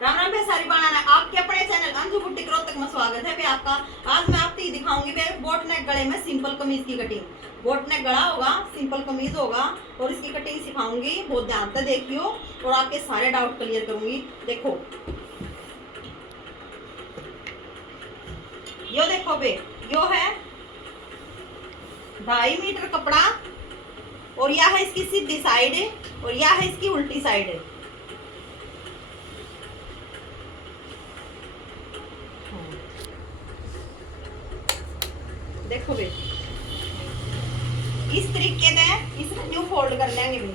राम राम पे सारी बनाना आपके अपने चैनल अंजू बुट्टी क्रोतक में स्वागत है भी आपका। आज मैं आपको दिखाऊंगी भी बोट नेक गले में सिंपल कमीज की कटिंग। बोट नेक गला होगा, सिंपल कमीज होगा और इसकी कटिंग सिखाऊंगी। बहुत ध्यान से देखियो और आपके सारे डाउट क्लियर करूंगी। देखो यो देखो बे, यो है 2.5 मीटर कपड़ा और यह है इसकी सीधी साइड और यह है इसकी उल्टी साइड। देखो बे, इस तरीके से इसमें न्यू फोल्ड कर लेंगे बे।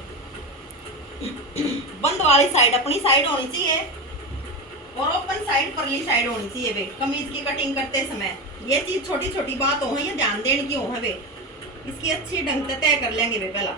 बंद वाली साइड अपनी साइड होनी चाहिए और ओपन साइड परली साइड होनी चाहिए बे। कमीज की कटिंग करते समय ये चीज छोटी छोटी बात हो है, ये ध्यान देने की हो है बे। इसकी अच्छी ढंग से तय कर लेंगे बे। पहला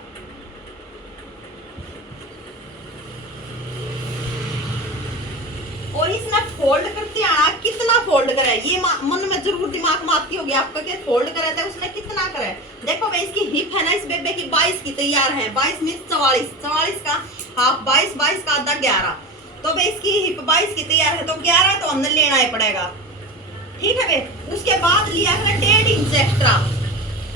और इसमें फोल्ड करते आना, कितना फोल्ड करे ये मन में जरूर दिमाग में आती होगी आपका कि फोल्ड करे थे उसने कितना करे। देखो भाई इसकी हिप है ना इस बेबे की 22 की तैयार है। 22 मीन 44 का हाफ 22 का आधा 11। तो भाई इसकी हिप 22 की तैयार है तो 11 तो हमने लेना ही पड़ेगा। ठीक है भाई। उसके बाद लिया करे 1.5 इंच एक्स्ट्रा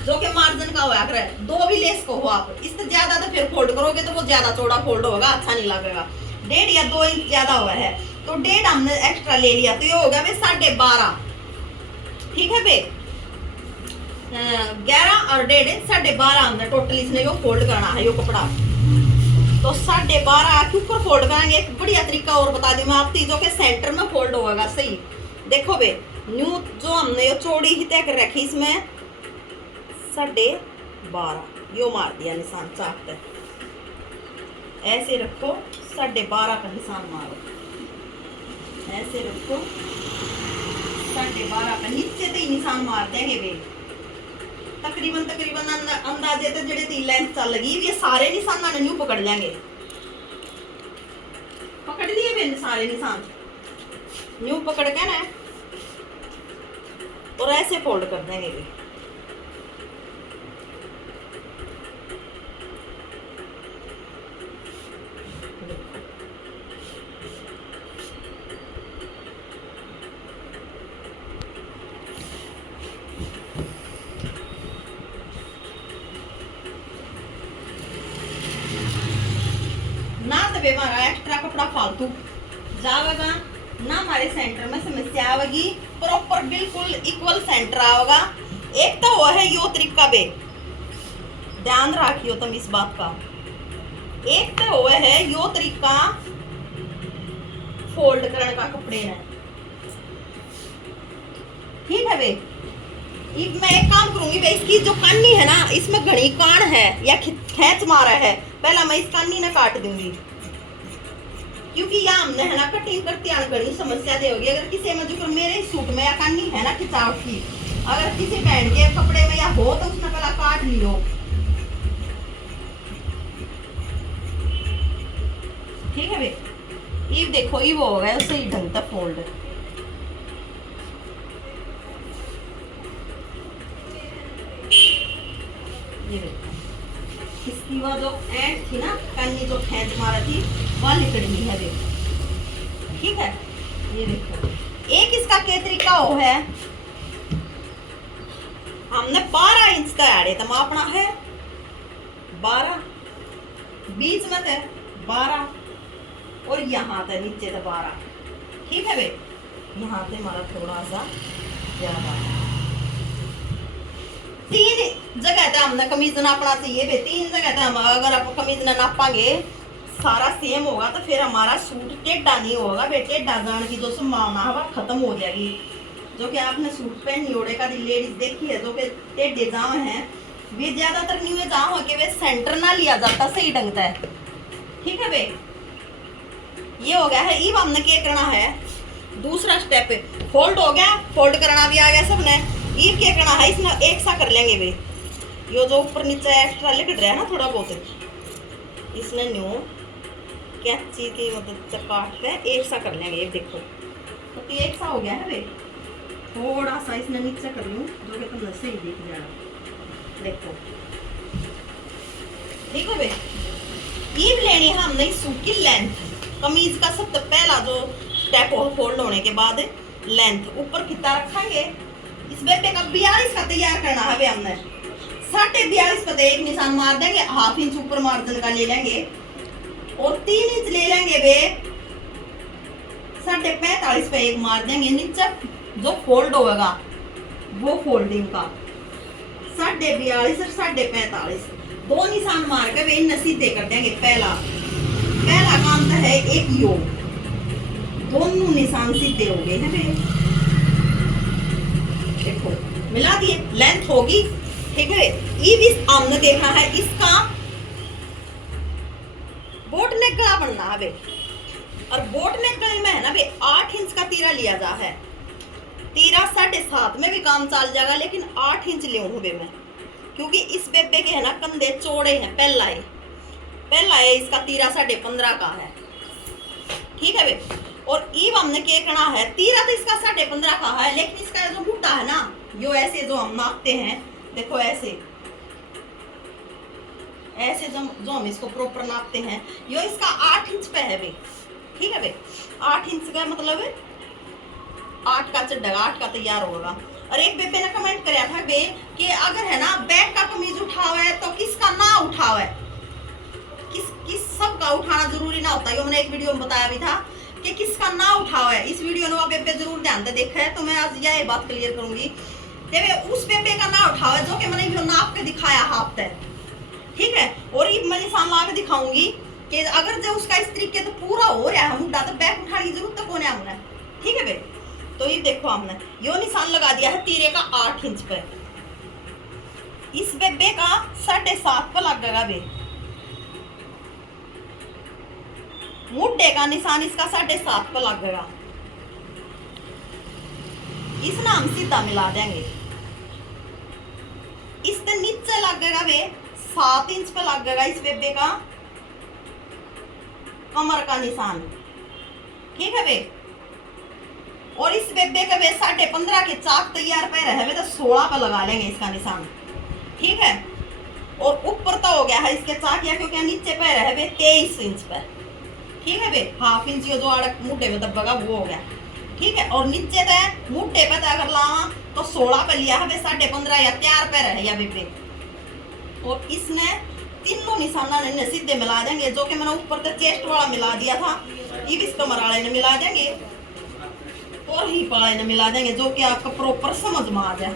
जो कि मार्जिन का हुआ करे। 2 भी लेस को हो आप, इससे ज्यादा तो फिर फोल्ड करोगे तो वो ज्यादा चौड़ा फोल्ड होगा, अच्छा नहीं लगेगा। 1.5 या 2 इंच ज्यादा हुआ है तो 1.5 हमने एक्स्ट्रा ले लिया तो ये हो गया 12.5। ठीक है बे, 11 और 1.5 12.5 हमने टोटल इसने यो फोल्ड करना है यो कपड़ा। तो 12.5 के ऊपर फोल्ड करेंगे। एक बढ़िया तरीका और बता दूं मैं आपको जो कि सेंटर में फोल्ड होगा सही। देखो बे, न्यू जो हमने यो चौड़ी ही तय कर रखी इसमें 12.5 यो मार दिया निशान चाक पे। ऐसे रखो 12.5 का निशान मारो, ऐसे रखो 12.5 का नीचे तो ही निशान मार देंगे बे। तकरीबन अंदाजे तो जेडे ती लेंथ चल लगी ये सारे निशान ना न्यू पकड़ लेंगे। पकड़ लिए बे सारे निशान न्यू पकड़ के ना और ऐसे फोल्ड कर देंगे बे। हमारा एक्स्ट्रा कपड़ा फालतू जाएगा ना, हमारे सेंटर में समस्या आएगी। प्रॉपर बिल्कुल इक्वल सेंटर आएगा। एक तो वो है यो तरीका बे, ध्यान रखियो तुम इस बात का। एक तो वो है यो तरीका फोल्ड करने का कपड़े ने। ठीक है बे। अब मैं एक काम करूंगी बे, इसकी जो कानी है ना इसमें घड़ी कान है या खींच मारा है, पहला मैं इस कानी ने काट दूंगी क्योंकि यहाँ हमने है ना कटिंग करती आने बड़ी समस्या दे होगी। अगर किसी में जो मेरे सूट में या कानी है ना खिंचावट की, अगर किसी पहन के कपड़े में या हो तो उसने पहला काट लियो। ठीक है भाई, ये देखो ये वो हो गया सही ढंग से फोल्ड। ये देखो इसकी वो जो एंड थी ना कानी जो खींच मारा थी वह लिकड़ी है देखो। ठीक है, ये देखो एक इसका क्या तरीका हो है, हमने 12 इंच का आड़े तो मापना है 12, बीच में थे 12 और यहाँ तक नीचे तो 12। ठीक है भाई, यहाँ से हमारा थोड़ा सा ज्यादा 3 जगह था हमने कमीज नापना चाहिए बे। 3 जगह था हम अगर आप कमीज ना नापांगे सारा सेम होगा तो फिर हमारा सूट टेढ़ा नहीं होगा बे। टेढ़ा जाने की जो संभावना है वह खत्म हो जाएगी। जो कि आपने सूट पहन ओढ़े का लेडीज देखी है जो कि टेढ़े जाम है वे ज्यादातर न्यू जाम हो के वे सेंटर ना लिया जाता सही ढंग से। ठीक है बे, ये हो गया है। अब हमने क्या करना है, दूसरा स्टेप फोल्ड हो गया, फोल्ड करना भी आ गया सबने। ये क्या करना है, इसमें एक सा कर लेंगे बे। यो जो ऊपर नीचे एक्स्ट्रा लिख रहा है ना थोड़ा बहुत, इसने न्यू कैंची की मदद से काट के एक सा कर लेंगे। ये देखो तो एक सा हो गया है बे। थोड़ा सा इसने नीचे कर लूँ जो कि तुमने सही दिख जाएगा। देखो ठीक है बे। ईव लेनी है हमने सूट की लेंथ। कमीज का सबसे पहला जो स्टेप फोल्ड होने के बाद लेंथ ऊपर फिता रखेंगे। इस बेबे का 42 का तैयार करना है हमने। 42.5 पे एक निशान मार देंगे, हाफ इंच ऊपर मार्जिन का ले लेंगे और 3 इंच ले लेंगे वे 45.5 पे एक मार देंगे। नीचे जो फोल्ड होगा वो फोल्डिंग का 42.5 और 45.5 दो निशान मार के वे इन सीधे कर देंगे। पहला काम तो है एक योग, दोनों निशान सीधे हो गए हैं। देखो मिला दिए, लेंथ होगी, ठीक है। ये भी हमने देखा है इसका बोट नेक गला बनना है और बोट नेक गले में है ना 8 इंच का तीरा लिया जा है। तीरा 7.5 में भी काम चल जाएगा, लेकिन 8 इंच ले मैं, क्योंकि इस बेबे के है ना कंधे चौड़े हैं। पहला है इसका तीरा 15.5 का है, ठीक है बे। और ईव हमने क्या करना है, तीरा तो इसका 15.5 का है, लेकिन इसका जो बूटा है ना, यो ऐसे जो हम नापते हैं, देखो ऐसे जो हम इसको प्रॉपर नापते हैं, यो इसका 8 इंच पे है बे, ठीक है बे। 8 इंच का मतलब 8 का चड्डा 8 का तैयार होगा। और एक बेबे ने कमेंट कराया था बे कि अगर है ना बैक का कमीज उठावा है तो किसका ना उठावा है, किस सबका उठाना जरूरी ना होता है। मैंने एक वीडियो में बताया भी था कि किसका ना उठावा है। इस वीडियो में बेबे जरूर ध्यान से देखा है, तो मैं आज यह बात क्लियर करूंगी। उस बेबे का ना उठावा है जो कि मैंने नाप के दिखाया हाफ तक, ठीक है। और ये मैं निशान ला के दिखाऊंगी कि अगर जो उसका इस तरीके से पूरा हो रहा है मुद्दा, तो बैक उठाने की जरूरत तो कौन है हमने, ठीक है बे। तो ये देखो हमने यो निशान लगा दिया है तीरे का 8 इंच पे। इस बेबे का 7.5 पे लगेगा बे। मुड्डे का निशान इसका 7.5 पे लगेगा। इस नाम सीधा मिला देंगे। इसके नीचे लगेगा वे 7 इंच पे लगेगा इस बेबे का कमर का निशान, ठीक है बे। और इस बेबे का वे 15.5 के चाक तैयार पे रहे तो 16 पे लगा लेंगे इसका निशान, ठीक है। और ऊपर तो हो गया है इसके चाक, या क्योंकि नीचे पे रहे वे 23 इंच पे, ठीक है बे। हाफ इंच जो अड़क मुड्डे में दबेगा वो हो गया, ठीक है। और नीचे तो मुड्डे पे अगर लावा तो 16 पे लिया है वे 15.5 या तैयार पे रहे या बेबे। और इसने तीनों निशाना ने सीधे मिला देंगे, जो कि मैंने ऊपर तक चेस्ट वाला मिला दिया था, ये भी कमर वाले ने मिला देंगे और ही वाले ने मिला देंगे, जो कि आपका प्रॉपर समझ में आ जाए।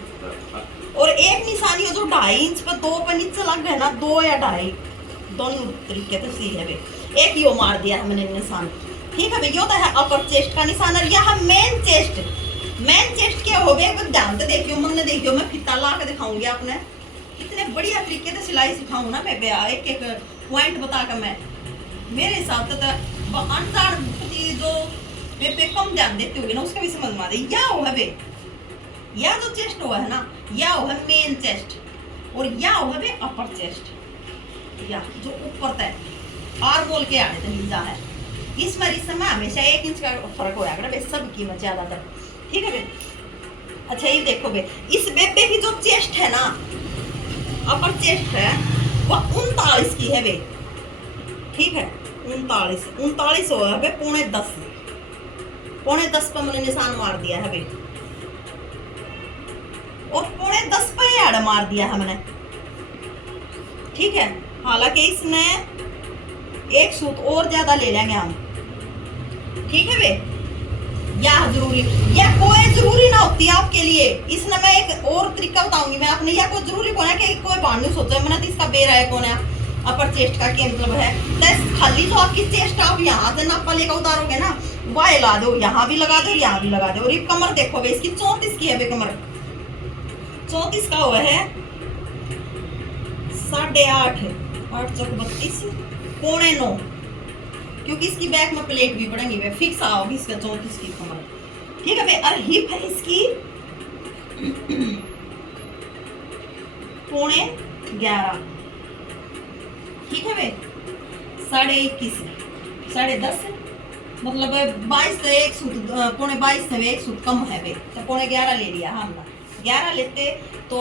और एक निशानी जो 2.5 इंच पे 2 पे नीचे लग गए ना, 2 या 2.5 दोनों तरीके से सही है बे। एक यो मार दिया है मैंने निशान, ठीक है बे। यो तो है अपर चेस्ट का निशान। और यह मेन चेस्ट क्या हो गया, ध्यान से देखियो, मन ने देखियो, मैं फिता ला के दिखाऊंगी आपने। इतने बढ़िया तरीके से सिलाई सिखाऊं ना बेबे, एक एक पॉइंट बता कर मैं मेरे हिसाब से तो अनजान जो बेबे कम ध्यान देते होगे ना, उसका भी समझ में आ रही। या हो है बे, या जो चेस्ट हुआ है ना, या हो है मेन चेस्ट, और या हो है बे अपर चेस्ट, या जो ऊपर तक आर बोल के आने तो नीचा है। इसमें इस समय हमेशा 1 इंच का फर्क होया करे सब कीमत ज्यादातर, ठीक है बे। अच्छा ये देखो बे, इस बेबे की जो चेस्ट है ना, अपर चेस्ट है, वो 39 की है बे, ठीक है। 39 हो है बे, 9.10 पे मैंने निशान मार दिया है बे। और 9.10 पे यार मार दिया है मैंने, ठीक है। हालांकि इसमें एक सूत और ज्यादा ले लेंगे हम, ठीक है बे। या जरूरी, या कोई जरूरी ना होती है आपके लिए। इसमें मैं एक और तरीका बताऊंगी मैं आपने, या कोई जरूरी कौन है कि कोई बांधने सोचो मैंने तो इसका बेरा है कौन है अपर चेस्ट का क्या मतलब है। तो खाली जो आपकी चेस्ट आप यहाँ से नापा लेकर उतारोगे ना, वह ला दो, यहाँ भी लगा दो, यहाँ भी लगा दो। और ये कमर देखोगे इसकी 34 की है बे, कमर 34 का हुआ है 8.5 8 चौक 32 9.25, क्योंकि इसकी बैक में प्लेट भी पड़ेंगी वे, फिक्स आओगी इसका 34 की कमर, ठीक है बे। और हिप है इसकी 11.5, ठीक है बे। 21.5 10.5 मतलब 22 से एक सूट 22 से एक सूट कम है बे, तो 11.5 ले लिया हमने। 11 लेते तो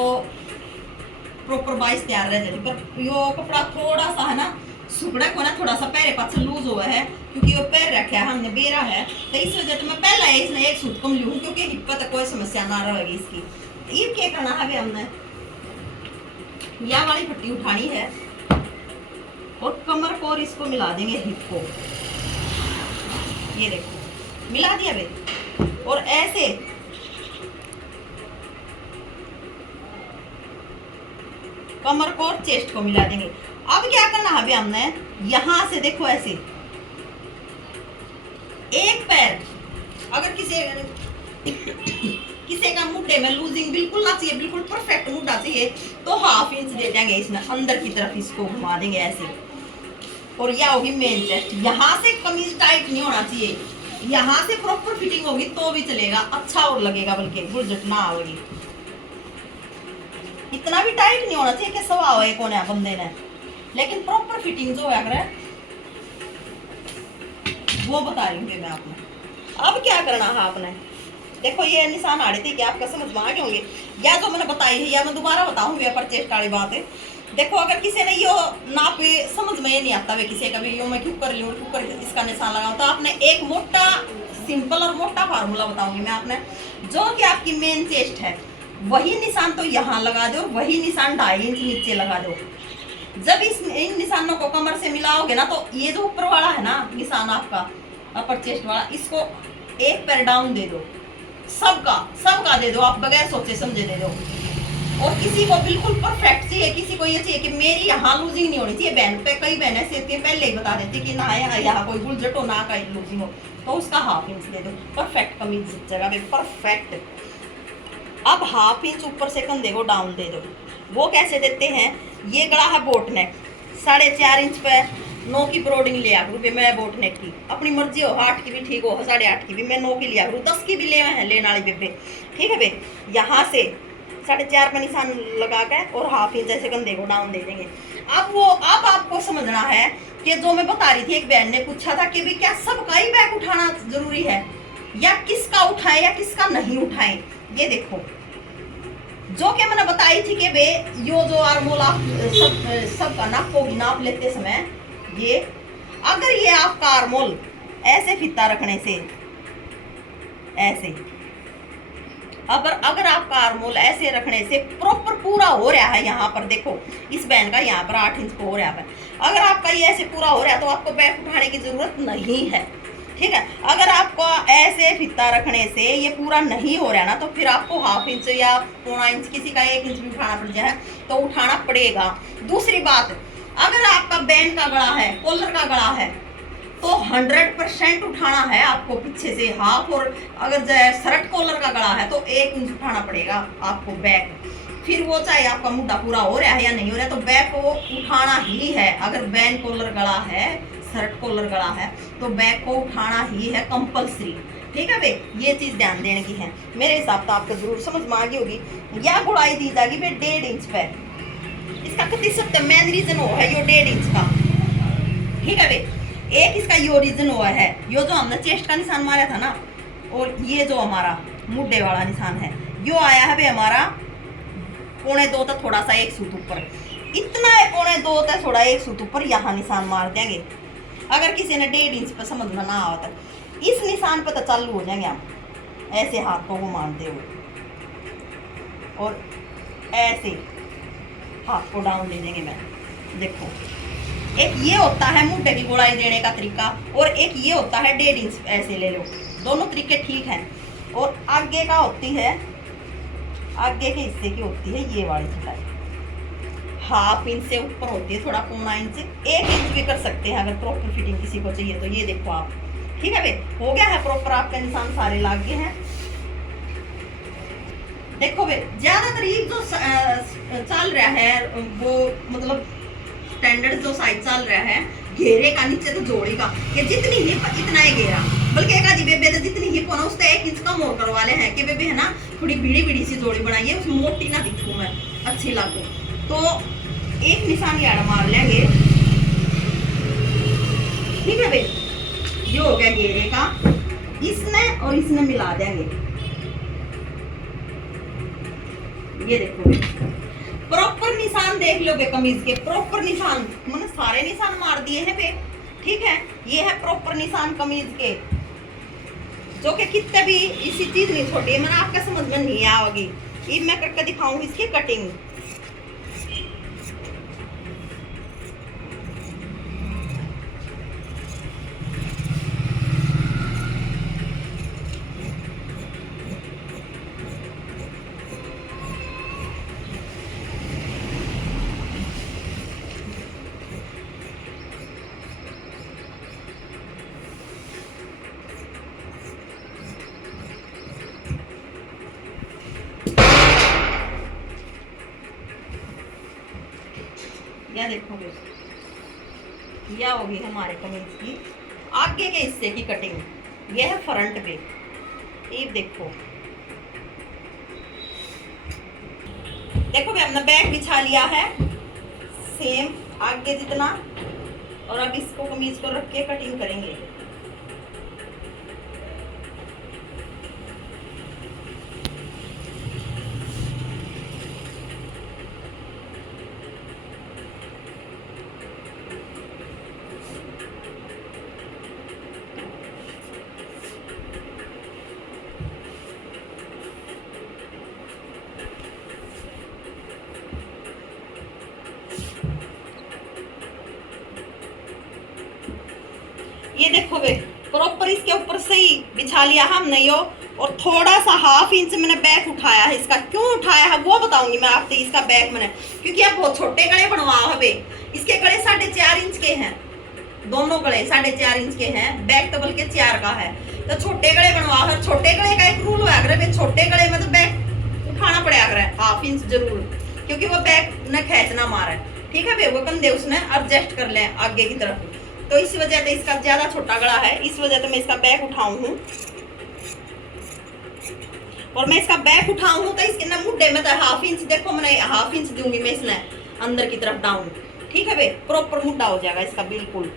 प्रॉपर 22 तैयार रह जाती, पर यो कपड़ा थोड़ा सा है ना सुकड़ा को ना थोड़ा सा पैर पास लूज हुआ है क्योंकि वो पैर रखा है हमने बेरा है, तो इस वजह से मैं पहला इसने एक सूट कम लूँ क्योंकि हिप तक कोई समस्या ना रहेगी इसकी। ये क्या करना है हमने, यह वाली पट्टी उठानी है और कमर को और इसको मिला देंगे हिप को। ये देखो मिला दिया बे, और ऐसे कमर को और चेस्ट को मिला देंगे। अब क्या करना है हमने, यहां से देखो ऐसे एक पैर, अगर किसी का मुड्ढे में लूजिंग बिल्कुल ना चाहिए, बिल्कुल परफेक्ट मुड्ढा चाहिए, तो हाफ इंच दे देंगे इसमें अंदर की तरफ, इसको घुमा देंगे ऐसे, और यह होगी मेन चेस्ट। यहां से कमीज टाइट नहीं होना चाहिए, यहां से प्रॉपर फिटिंग होगी तो भी चलेगा, अच्छा और लगेगा, बल्कि बुलझट ना आएगी। इतना भी टाइट नहीं होना चाहिए कि सवा हो कौन है बंदे ने, लेकिन प्रॉपर फिटिंग जो है वो बता रही हूँ मैं आपने। अब क्या करना है आपने, देखो ये निशान आ रहे थे कि आपका समझ में आ गए होंगे, या जो मैंने बताई है या मैं दोबारा बताऊंगी परचेस्ट वाली बात है। देखो अगर किसी ने यो नाप समझ में नहीं आता वे किसी का भी यो मैं क्यों कर लूँ क्यों कर इसका निशान लगाऊं, तो आपने एक मोटा सिंपल और मोटा फार्मूला बताऊंगी मैं आपने, जो कि आपकी मेन चेस्ट है वही निशान तो यहाँ लगा दो, वही निशान 2.5 इंच नीचे लगा दो। जब इन निशानों को कमर से मिलाओगे ना, तो ये जो ऊपर वाला है ना निशान आपका अपर चेस्ट वाला, इसको एक पैर डाउन दे दो, सबका दे दो, आप बगैर सोचे समझे दे दो। और किसी को बिल्कुल परफेक्ट चाहिए, किसी को ये चाहिए कि मेरी यहाँ लूजिंग नहीं होनी चाहिए, बहन पे कई बहनें से पहले ही बता देती कि ना यहाँ कोई बुलझट हो ना कहीं लूजिंग हो, तो उसका हाफ इंच दे दो, परफेक्ट कमीज जगह पे परफेक्ट। अब हाफ इंच ऊपर से कंधे को डाउन दे दो। वो कैसे देते हैं, ये गला है बोट नेक, 4.5 इंच पे 9 की ब्रोडिंग लिया करूँ कि मैं बोट नेक की, अपनी मर्जी हो 8 की भी ठीक हो 8.5 की भी, मैं 9 की लिया करूँ, 10 की भी ले हैं लेने वाली बेबे, ठीक है बे। यहाँ से 4.5 का निशान लगा के और हाफ इंच ऐसे कंधे को डाउन दे देंगे। अब आपको समझना है कि जो मैं बता रही थी, एक बहन ने पूछा था कि भी क्या सबका ही बैग उठाना जरूरी है या किसका उठाएं या किसका नहीं उठाएं। ये देखो जो कि मैंने बताई थी कि बे यो जो आर्मोल आप सबका नाप लेते समय, ये अगर ये आपका आर्मोल ऐसे फिता रखने से ऐसे, अगर आपका आर्मोल ऐसे रखने से प्रॉपर पूरा हो रहा है, यहाँ पर देखो इस बैंड का यहाँ पर 8 इंच को हो रहा है, अगर आपका ये ऐसे पूरा हो रहा है तो आपको बैग उठाने की जरूरत नहीं है, ठीक है। अगर आपको ऐसे फिता रखने से ये पूरा नहीं हो रहा ना, तो फिर आपको हाफ इंच या 1.25 इंच, किसी का 1 इंच भी उठाना पड़ जाए तो उठाना पड़ेगा। दूसरी बात, अगर आपका बैंड का गला है, कॉलर का गला है, तो 100% उठाना है आपको पीछे से हाफ, और अगर शर्ट कॉलर का गला है तो 1 इंच उठाना पड़ेगा आपको बैक। फिर वो चाहे आपका मुद्दा पूरा हो रहा है या नहीं हो रहा है, तो बैक को उठाना ही है। अगर बैंड कॉलर गला है, शर्ट कॉलर गला है, तो बैक को उठाना ही है कंपलसरी, ठीक है भाई। ये चीज ध्यान देने की है, मेरे हिसाब से आपको जरूर समझ में आ गई होगी। या गुड़ाई दी जाएगी भाई 1.5 इंच पे, इसका कति सकते मेन रीजन वो है यो 1.5 इंच का, ठीक है भाई। एक इसका यो रीजन हुआ है, यो जो हमने चेस्ट का निशान मारा था ना, और ये जो हमारा मुड्ढे वाला निशान है, यो आया है भाई हमारा 1.25 तक थोड़ा सा 1 सूत ऊपर, इतना है 1.25 तक थोड़ा 1 सूत ऊपर, यहाँ निशान मार देंगे। अगर किसी ने 1.5 इंच पर समझ में ना आता, इस निशान पर तो चालू हो जाएंगे हम, ऐसे हाथ को घुमाते हुए और ऐसे हाथ को डाउन दे देंगे। मैं देखो, एक ये होता है मुड्ढे की गुड़ाई देने का तरीका, और एक ये होता है 1.5 इंच ऐसे ले लो, दोनों तरीके ठीक हैं। और आगे का होती है, आगे के हिस्से की होती है ये वाली सिलाई, हाफ इंच से ऊपर होती है, थोड़ा 1.25 इंच, 1 इंच भी कर सकते हैं अगर प्रॉपर फिटिंग किसी को चाहिए तो। ये देखो आप, ठीक है भाई, हो गया है प्रॉपर, आपके निशान सारे लग गए हैं। देखो भाई, ज्यादातर ये जो चल रहा है वो मतलब स्टैंडर्ड जो साइज चल रहा है घेरे का, नीचे तो जोड़ी का, कि जितनी हिप इतना ही घेरा, बल्कि एक आधी बेबे तो जितनी हिप होना उससे 1 इंच कम और करवा ले हैं कि बेबे है ना थोड़ी बीड़ी बीड़ी सी जोड़ी बनाइए, उसमें मोटी ना दिखूं मैं, अच्छी लगू। तो एक निशान यार मार लेंगे, ठीक है भाई। ये हो गया घेरे का, इसने और इसने मिला देंगे। ये देखो, प्रॉपर निशान देख लो बे कमीज के, प्रॉपर निशान, मैंने सारे निशान मार दिए हैं बे। ठीक है, ये है प्रॉपर निशान कमीज के, जो कि कितने भी इसी चीज नहीं छोड़ी है, मैंने आपका समझ में नहीं आओगी। ये मैं करके दिखाऊं इसकी कटिंग। यह देखोगे, यह होगी हमारे कमीज की आगे के हिस्से की कटिंग। यह है फ्रंट पे, ये देखो, देखो भी हमने बैक बिछा लिया है सेम आगे जितना, और अब इसको कमीज को रख के कटिंग करेंगे। ये देखो बे, प्रॉपर इसके ऊपर सही बिछा लिया हमने यो, और थोड़ा सा ½ इंच मैंने बैक उठाया है इसका। क्यों उठाया है वो बताऊंगी मैं आपसे। इसका बैक मैंने, क्योंकि अब बहुत छोटे गले बनवाओ है बे, इसके गले 4.5 इंच के हैं, दोनों गले 4.5 इंच के हैं, बैक तो बल्कि 4 का है। तो छोटे गले बनवाओ है। छोटे गले का एक रूल हुआ करे, छोटे गले में तो बैक उठाना पड़ा करे ½ इंच जरूर, क्योंकि वो बैक न खींचना मारे। ठीक है बे, वो कंधे उसने एडजस्ट कर ले आगे की तरफ, तो इस वजह से इसका ज्यादा छोटा गला है, इस वजह से मैं इसका बैक उठाऊं हूं। और मैं इसका बैक उठाऊं हूं तो इसके ना मुड्ढे में तो ½ इंच, देखो मैंने ½ इंच दूंगी मैं इसमें अंदर की तरफ डाउन। ठीक है बे, प्रॉपर मुड्ढा हो जाएगा इसका बिल्कुल।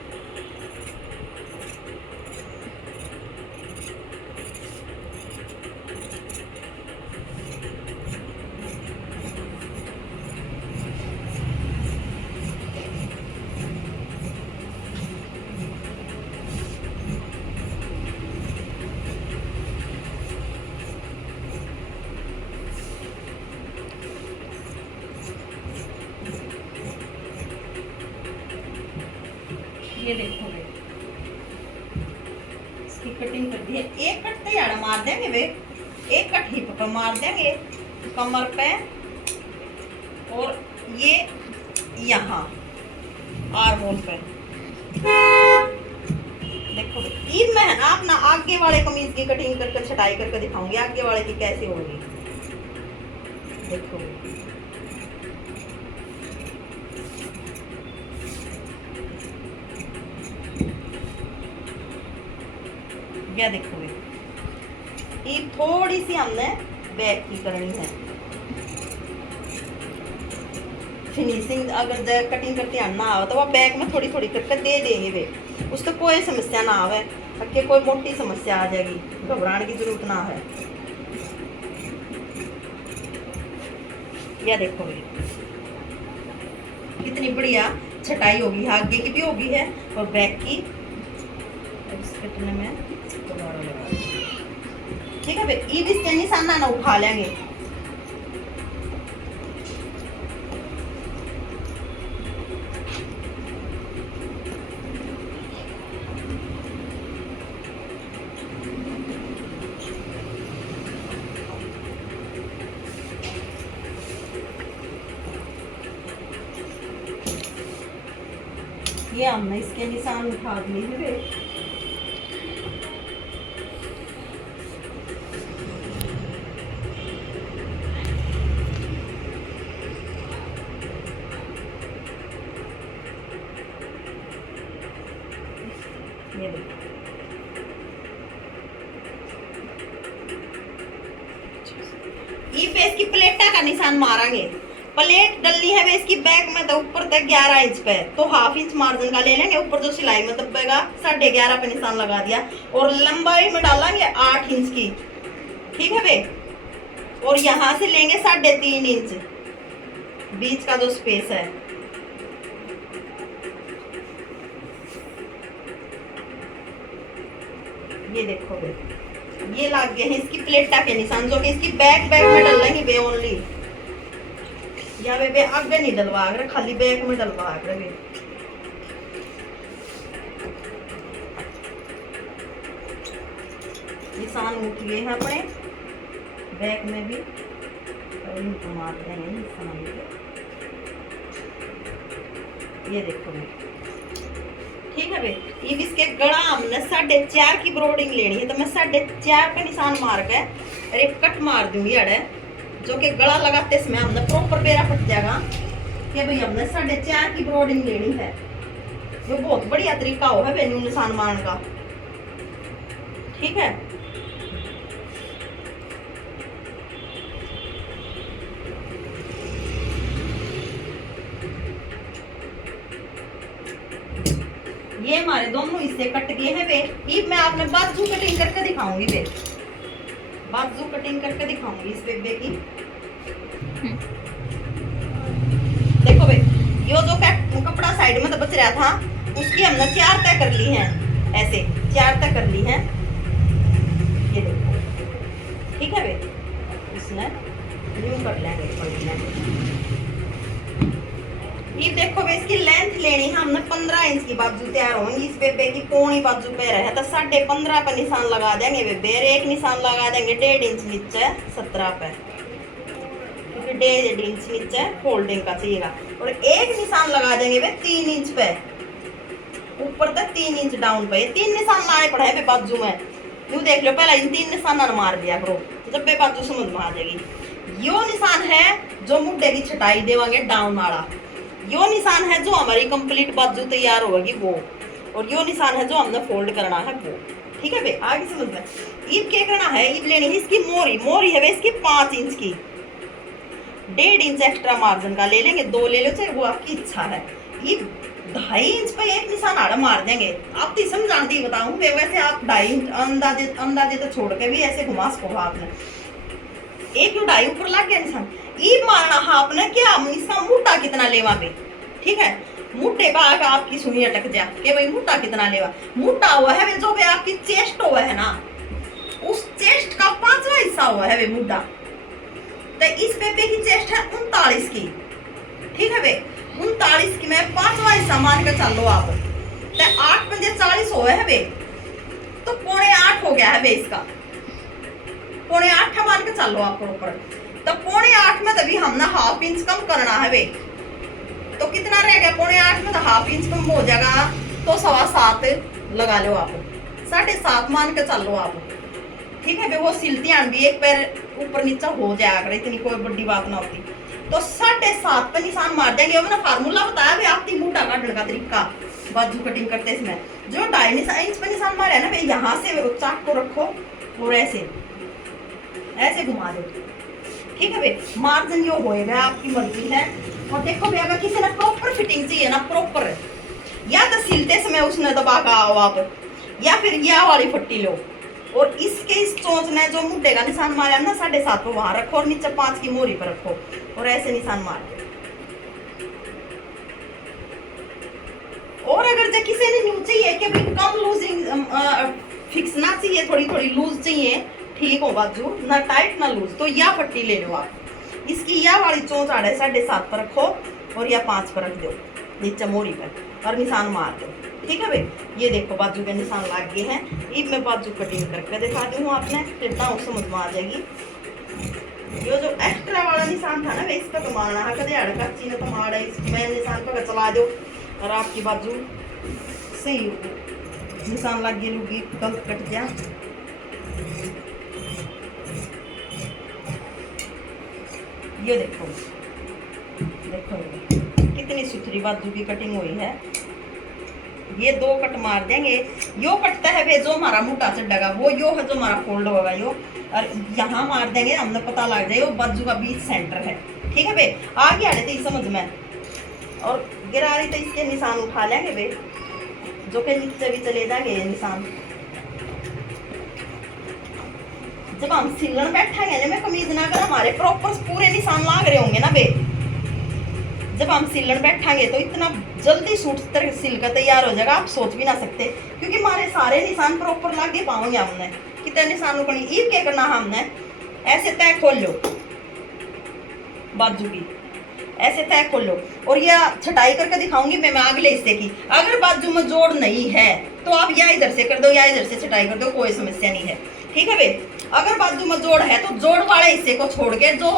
ये देखो बे, इसकी कटिंग कर दी है। एक कट तैयार मार देंगे बे, एक कट हिप पे मार देंगे, कमर पे, और ये यहाँ आर्म होल पे। देखो बे, ईद में है ना अपना आगे वाले कमीज की कटिंग करके छटाई करके दिखाऊंगी आगे वाले की कैसे होगी। देखो बे, क्या देखोगे, ये थोड़ी सी हमने बैक की करनी है फिनिशिंग। अगर कटिंग करते आना आवे तो वह बैक में थोड़ी थोड़ी करके दे देंगे वे, उसको कोई समस्या ना आवे, अगे कोई मोटी समस्या आ जाएगी, घबराने की जरूरत ना है। यह देखोगे कितनी बढ़िया छटाई होगी, आगे की भी होगी है और बैक की। कटने में ठीक है भाई, ये भी इसके निशान ना उठा लेंगे। ये हमने इसके निशान उठा दिए हैं। ये पे इसकी प्लेटा का निशान मारेंगे। प्लेट डलनी है इसकी बैक में तो ऊपर तक 11 इंच पे, तो ½ इंच मार्जिन का ले लेंगे। ऊपर जो सिलाई में दबेगा 11.5 पे निशान लगा दिया, और लंबाई में डालेंगे 8 इंच की। ठीक है बे, और यहाँ से लेंगे 3.5 इंच, बीच का जो स्पेस है, ये देखो बे, ये लग गए हैं इसकी प्लेटा के निशान, जो कि इसकी बैक में डल रही बे ओनली। या बे आगे नहीं डलवा कर, खाली बैक में डलवा कर बे। निशान उठ गए हैं अपने बैक में भी, और इनको मार देंगे निशान के। ये देखो बे, ठीक है बे। ये इसके गला हमने 4.5 की ब्रोडिंग लेनी है, तो मैं 4.5 का निशान मार के और एक कट मार दूंगी अड़े, जो कि गला लगाते समय हमने प्रॉपर बेरा फट जाएगा कि भाई हमने 4.5 की ब्रोडिंग लेनी है। ये बहुत बढ़िया तरीका हो है बेनू निशान मारने का, ठीक है। ये हमारे दोनों हिस्से कट गए हैं बे। ये मैं आपने बाजू कटिंग करके दिखाऊंगी बे, बाजू कटिंग करके दिखाऊंगी इस बेबे की। देखो बे, यो जो कपड़ा साइड में तो बच रहा था, उसकी हमने 4 तय कर ली हैं, ऐसे 4 तय कर ली हैं। ये देखो, ठीक है बे। इसमें यूं कर लेंगे। ये देखो बे, इसकी लेंथ लेनी है हमने 15 इंच की बाजू तैयार होंगी। इस बेबे की पौनी बाजू पे रहे तो 15.5 पे निशान लगा देंगे बेबे। एक निशान लगा देंगे 1.5 इंच नीचे 17 पे, क्योंकि 1.5 इंच नीचे फोल्डिंग का चाहिएगा। और एक निशान लगा देंगे बे 3 इंच पे, ऊपर तक 3 इंच डाउन पे। 3 निशान लाने पड़े बे बाजू में। यूं देख लो, पहले इन 3 निशान मार दिया करो, जब बे बाजू समझ में आ जाएगी। यो निशान है जो मुड्डे की छटाई देवांगे डाउन वाला। यो निशान है जो हमारी कंप्लीट बाजू तैयार होगी वो, और यो निशान है जो हमने फोल्ड करना है वो, ठीक है बे। आगे समझ में। ईब क्या करना है, ईब लेनी है इसकी मोरी। मोरी है बे इसकी 5 इंच की, 1.5 इंच एक्स्ट्रा मार्जिन का ले लेंगे, 2 ले लो चाहे, वो आपकी इच्छा है। ईब 2.5 इंच पे एक निशान आड़ा मार देंगे। आप तो समझाती बताऊं बे, वैसे आप 2.5 इंच अंदाजे तो छोड़ के भी ऐसे घुमा सको आपने। 1.5 ऊपर लग गया निशान। ईब मारना है आपने क्या, इसका मुट्टा कितना लेवा बे, ठीक है। मुट्टे का आगे आपकी सुनी अटक जा कि भाई मुट्टा कितना लेवा। मुट्टा हुआ है जो भी आपकी चेस्ट हुआ है ना, उस चेस्ट का 5वां हिस्सा हुआ है बे मुट्टा। तो इस बेबे की चेस्ट है 39 की, ठीक है बे। 39 की मैं 5वां हिस्सा मान के चलो आप, तो 8 पंजे 40 हुआ है बे, तो 7.25 हो गया है बे इसका। 7.25 मान के चलो आप ऊपर, तो 7.25 में तभी हमने 1/2 इंच कम करना है बे। तो कितना रह गया 7.25 में, तो 1/2 इंच कम हो जाएगा, तो 7.25 लगा लो आप, 7.5 मान के चलो आप, ठीक है बे। वो सिलती आन भी एक पैर ऊपर नीचे हो जाया करे, इतनी कोई बड़ी बात ना होती। तो 7.5 पे निशान मार देंगे। मैंने फार्मूला बताया बे आपकी मुट्टा काटने का तरीका बाजू कटिंग करते इसमें। जो 2.5 इंच पे निशान मारे ना बे, यहाँ से चाक को रखो और ऐसे ऐसे घुमा दो, ठीक है बे। मार्जिन जो होएगा आपकी मर्जी है। और देखो बे, अगर किसी ने प्रॉपर फिटिंग चाहिए ना, प्रॉपर, या तो सिलते समय उसने दबा का आओ आप, या फिर यह वाली फट्टी लो, और इसके इस चोंच ने जो मुड्डे का निशान मारा ना 7.5 पे वहां रखो, और नीचे 5 की मोरी पर रखो, और ऐसे निशान मार दो। और अगर जो किसी ने न्यू चाहिए कि भाई कम लूजिंग फिक्स ना चाहिए, थोड़ी थोड़ी लूज चाहिए, ठीक हो बाजू, ना टाइट ना लूज, तो यह पट्टी ले लो आप। इसकी यह वाली चोंच आड़े 7.5 पर रखो, और या 5 पर रख दो नीचे मोरी पर, और निशान मार दो, ठीक है भाई। ये देखो बाजू के निशान लग गए हैं। अब मैं बाजू कटिंग करके दिखा दी हूँ आपने, फिर ना समझ में आ जाएगी। ये जो एक्स्ट्रा वाला निशान था ना वे, इस पर मारना है, कदे अड़का चीन तो मार मैं निशान पर चला दो, और आपकी बाजू सही निशान लग गई, लूगी गलत कट गया। ये देखो, देखो कितनी सुथरी बाजू की कटिंग हुई है। ये 2 कट मार देंगे। यो कटता है वे जो हमारा मोटा चढ़ेगा, वो यो है जो हमारा फोल्ड होगा यो, और यहाँ मार देंगे, हमने पता लग जाए बाजू का बीच सेंटर है, ठीक है बे। आगे आ जाते समझ में, और गिरा रही तो इसके निशान उठा लेंगे बे, जो के नीचे भी चले जाएंगे ये निशान। जब हम सिलन बैठेंगे ना मैं कमीज ना कर, हमारे प्रॉपर पूरे निशान लाग रहे होंगे ना बे, जब हम सिलन बैठांगे तो इतना जल्दी सूट सिल कर तैयार हो जाएगा, आप सोच भी ना सकते। क्योंकि हमारे सारे निशान प्रॉपर लागे पाओगे हमने, कितने निशान रुकनी। ईब क्या करना हमने, ऐसे तय खोल लो बाजू की, ऐसे तय खोल लो। और यह छटाई करके दिखाऊंगी मैं अगले हिस्से की। अगर बाजू में जोड़ नहीं है तो आप या इधर से कर दो या इधर से छटाई कर दो, कोई समस्या नहीं है, ठीक है बे। अगर बाजू में जोड़ है तो जोड़ वाले हिस्से को छोड़ के जो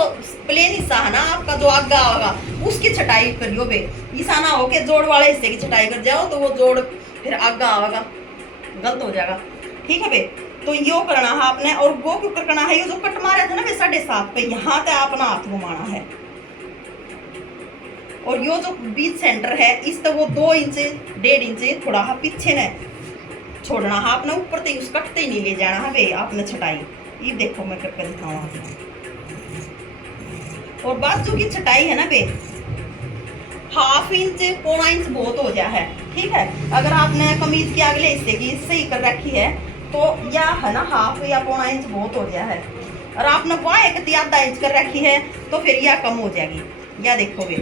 प्लेन हिस्सा है ना आपका, जो आगा होगा उसकी छटाई करियो बे। ऐसा ना हो के जोड़ वाले हिस्से की छटाई कर जाओ तो वो जोड़ फिर आगा आएगा, गलत हो जाएगा, ठीक है बे। तो यो करना है आपने। और वो क्यों करना है, ये जो कट मारा था ना बे 7.5 पे, यहाँ तक अपना हाथ घुमाना है। और यो जो बीच सेंटर है इस तो वो 2 इंच 1.5 इंच थोड़ा पीछे ने छोड़ना है आपने, ऊपर तो उस कटते ही नहीं ले जाना है बे आपने छटाई। ये देखो मैं करके दिखाऊँ आपको। और बाजू की छटाई है ना बे 1/2 इंच 1/4 इंच बहुत हो जाए है, ठीक है। अगर आपने कमीज के अगले हिस्से की सही कर रखी है तो या है ना 1/2 या 1/4 इंच बहुत हो गया है। और आपने वहाँ 1 आधा इंच कर रखी है तो फिर यह कम हो जाएगी। या देखो बे,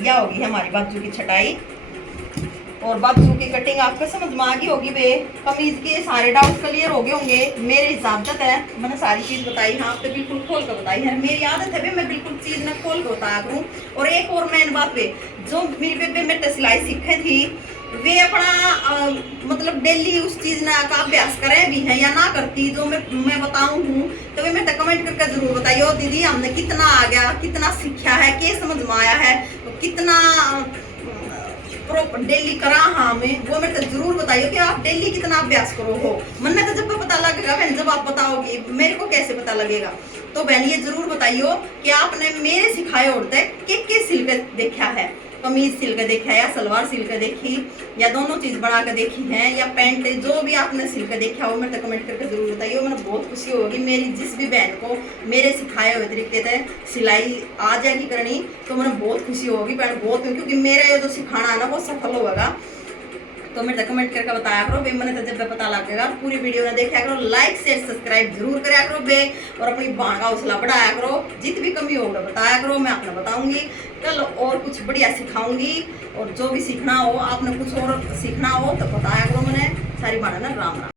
यह होगी हमारी बाजू की छटाई। और बाजू की कटिंग आपको समझ में आ गई होगी बे। कमीज के सारे डाउट क्लियर हो गए होंगे मेरे हिसाब से। है मैंने सारी चीज बताई, हाँ तो बिल्कुल खोल कर बताई है। मेरी आदत है बे मैं बिल्कुल चीज ना खोल कर बताया करूँ। और एक और मेन बात बे, जो मेरी बेबे मेरे सिलाई सीखे थी वे अपना मतलब डेली उस चीज ना का अभ्यास करे भी है या ना करती, जो मैं बताऊँ हूँ तो वे मेरे तक कमेंट करके जरूर बताइए दीदी हमने कितना आ गया, कितना सीखा है, क्या समझ में आया है, तो कितना डेली करा। हाँ मैं वो मेरे को जरूर बताइए कि आप डेली कितना अभ्यास करो हो। मन में तो जब पता लगेगा बहन, जब आप बताओगी मेरे को कैसे पता लगेगा। तो बहन ये जरूर बताइयो कि आपने मेरे सिखाए औरतें के सिल कर देखा है, कमीज सिल कर देखा है या सलवार सिल कर देखी या दोनों चीज बना कर देखी है या पैंट, जो भी आपने सिल कर देखा हो मेरे तक कमेंट करके जरूर बताइए। मैंने बहुत खुशी होगी मेरी जिस भी बहन को मेरे सिखाए हुए तरीके से सिलाई आ जाएगी करनी, तो मैंने बहुत खुशी होगी बहन बहुत, क्योंकि मेरा ये जो सिखाना है ना वो सफल होगा। तो मेरे तक कमेंट करके बताया करो बे, मैंने तो जब पता लगेगा। पूरी वीडियो ने देखा करो, लाइक शेयर सब्सक्राइब जरूर कराया करो बे। और अपनी बहन का हौसला बढ़ाया करो, जित भी कमी होगा बताया करो, मैं अपना बताऊंगी। चलो और कुछ बढ़िया सिखाऊंगी। और जो भी सीखना हो आपने कुछ और सीखना हो तो बताया करो, मैंने सारी बहन ना राम राम।